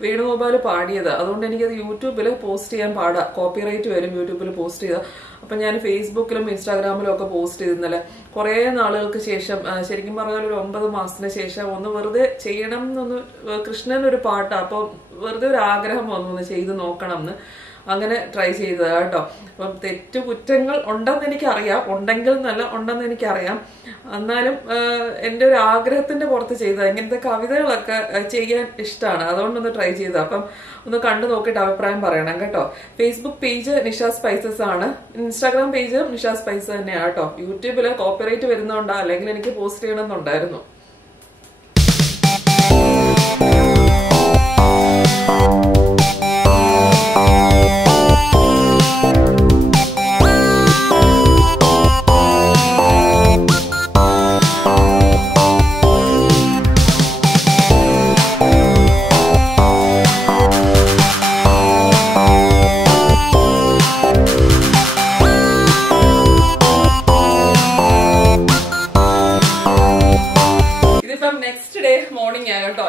വേണുഗോപാൽ പാടിയത്. അതുകൊണ്ട് എനിക്കത് യൂട്യൂബിൽ പോസ്റ്റ് ചെയ്യാൻ പാടാം, കോപ്പിറൈറ്റ് വരും യൂട്യൂബിൽ പോസ്റ്റ് ചെയ്ത. അപ്പൊ ഞാൻ ഫേസ്ബുക്കിലും ഇൻസ്റ്റാഗ്രാമിലും ഒക്കെ പോസ്റ്റ് ചെയ്തിരുന്നല്ലേ. കുറെ നാളുകൾക്ക് ശേഷം, ശരിക്കും പറഞ്ഞാൽ ഒരു 9 മാസത്തിന് ശേഷം ഒന്ന് വെറുതെ ചെയ്യണം എന്നൊന്ന്, കൃഷ്ണനൊരു പാട്ടാ, അപ്പൊ വെറുതെ ഒരു ആഗ്രഹം വന്നു ചെയ്ത് നോക്കണം എന്ന്. അങ്ങനെ ട്രൈ ചെയ്തതാ കേട്ടോ. അപ്പം കുറ്റങ്ങൾ ഉണ്ടെന്ന് എനിക്കറിയാം, ഉണ്ടെങ്കിൽ നല്ല ഉണ്ടെന്ന് എനിക്കറിയാം. എന്നാലും എൻ്റെ ഒരു ആഗ്രഹത്തിന്റെ പുറത്ത് ചെയ്തത്. ഇങ്ങനത്തെ കവിതകളൊക്കെ ചെയ്യാൻ ഇഷ്ടമാണ്, അതുകൊണ്ടൊന്ന് ട്രൈ ചെയ്തത്. അപ്പം ഒന്ന് കണ്ടു നോക്കിയിട്ട് അഭിപ്രായം പറയണം കേട്ടോ. ഫേസ്ബുക്ക് പേജ് നിഷ സ്പൈസസ് ആണ്, ഇൻസ്റ്റാഗ്രാം പേജ് നിഷ സ്പൈസസ് തന്നെയാണ് കേട്ടോ. യൂട്യൂബില് കോപ്പിറൈറ്റ് വരുന്നോണ്ടാ, അല്ലെങ്കിൽ എനിക്ക് പോസ്റ്റ് ചെയ്യണമെന്നുണ്ടായിരുന്നു.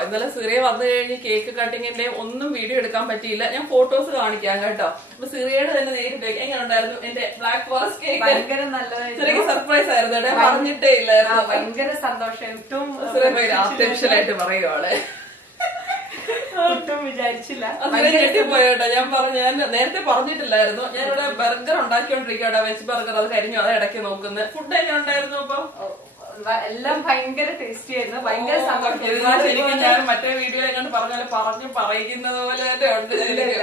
ഇന്നലെ സിറിയ വന്നു കഴിഞ്ഞ് കേക്ക് കട്ടിങ്ങിന്റെ ഒന്നും വീഡിയോ എടുക്കാൻ പറ്റിയില്ല. ഞാൻ ഫോട്ടോസ് കാണിക്കാം കേട്ടോ. അപ്പൊ സിറിയയുടെ തന്നെ നേരിട്ട് എങ്ങനെ ഉണ്ടായിരുന്നു എന്റെ ബ്ലാക്ക് ഫോറസ്റ്റ് കേക്ക്? ഭയങ്കര നല്ലതായിരുന്നു, സർപ്രൈസ് ആയിരുന്നു കേട്ടോ, പറഞ്ഞിട്ടേ ഇല്ലായിരുന്നു. ഭയങ്കര സന്തോഷം. ഏറ്റവും ആർട്ടിഫിഷ്യലായിട്ട് പറയുവാള്, ഒട്ടും വിചാരിച്ചില്ല. ഞെട്ടിപ്പോയോട്ടോ. ഞാൻ നേരത്തെ പറഞ്ഞിട്ടില്ലായിരുന്നു. ഞാനിവിടെ ബർഗർ ഉണ്ടാക്കിക്കൊണ്ടിരിക്കട്ടോ, വെജ് ബർഗർ. അത് കരിഞ്ഞു, അത് ഇടയ്ക്ക് നോക്കുന്നത്. ഫുഡ് എങ്ങനെ ഉണ്ടായിരുന്നു? അപ്പൊ എല്ലാം ഭയങ്കര ടേസ്റ്റി ആയിരുന്നു, ഭയങ്കര സന്തോഷം. ശരിക്കും ഞാൻ മറ്റേ വീഡിയോ എങ്ങനെ പറഞ്ഞു പറയുന്നത് പോലെ തന്നെ ഉണ്ട്.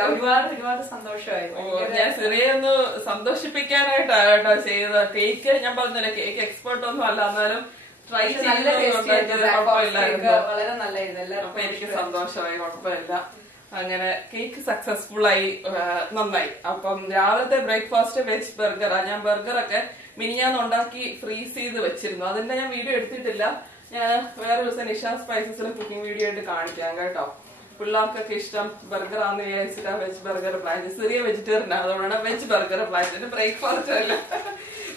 ഒരുപാട് സന്തോഷമായിരുന്നു. ഞാൻ സിറിയൊന്ന് സന്തോഷിപ്പിക്കാനായിട്ടാണ് കേട്ടോ ചെയ്തത്. കേക്ക് ഞാൻ പറഞ്ഞില്ല, കേക്ക് എക്സ്പേർട്ട് ഒന്നും അല്ല, എന്നാലും ട്രൈ വളരെ നല്ലായിരുന്നു. അപ്പൊ എനിക്ക് സന്തോഷമായി, കുഴപ്പമില്ല. അങ്ങനെ കേക്ക് സക്സസ്ഫുൾ ആയി, നന്നായി. അപ്പം രാവിലത്തെ ബ്രേക്ക്ഫാസ്റ്റ് വെജ് ബർഗറാ. ഞാൻ ബർഗറൊക്കെ മിനിഞ്ഞാന്ന് ഉണ്ടാക്കി ഫ്രീസ് ചെയ്ത് വെച്ചിരുന്നു. അതിന്റെ ഞാൻ വീഡിയോ എടുത്തിട്ടില്ല. ഞാൻ വേറെ ദിവസം നിഷ സ്പൈസസിലെ കുക്കിംഗ് വീഡിയോ ആയിട്ട് കാണിക്കാം കേട്ടോ. പിള്ളേർക്കൊക്കെ ഇഷ്ടം ബർഗർ ആണെന്ന് വിചാരിച്ചിട്ടാ വെജ് ബർഗർ പ്ലാൻ. ചെറിയ വെജിറ്റേറിയൻ അതുകൊണ്ടാണ് വെജ് ബർഗർ പ്ലാൻ. എന്റെ ബ്രേക്ക്ഫാസ്റ്റ് അല്ല,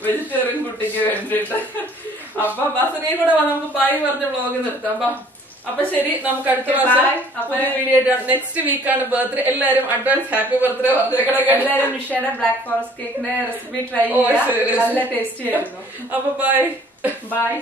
വെജിറ്റേറിയൻ കുട്ടിക്ക് വേണ്ടിട്ട്. അപ്പൊ ബസറിയും കൂടെ നമുക്ക് ബായ് പറഞ്ഞ വ്ളോഗ് നിർത്താം. അപ്പൊ ശരി, നമുക്ക് അടുത്ത വർഷം വീഡിയോ ആയിട്ടാണ്. നെക്സ്റ്റ് വീക്കാണ് ബർത്ത്ഡേ. എല്ലാരും അഡ്വാൻസ് ഹാപ്പി ബർത്ത്ഡേ പറഞ്ഞേക്കണം. എല്ലാരും നിഷയുടെ ബ്ലാക്ക് ഫോറസ്റ്റ് കേക്കിന്റെ റെസിപ്പി ട്രൈ ചെയ്യാം, നല്ല ടേസ്റ്റി ആയിരുന്നു. അപ്പൊ ബൈ.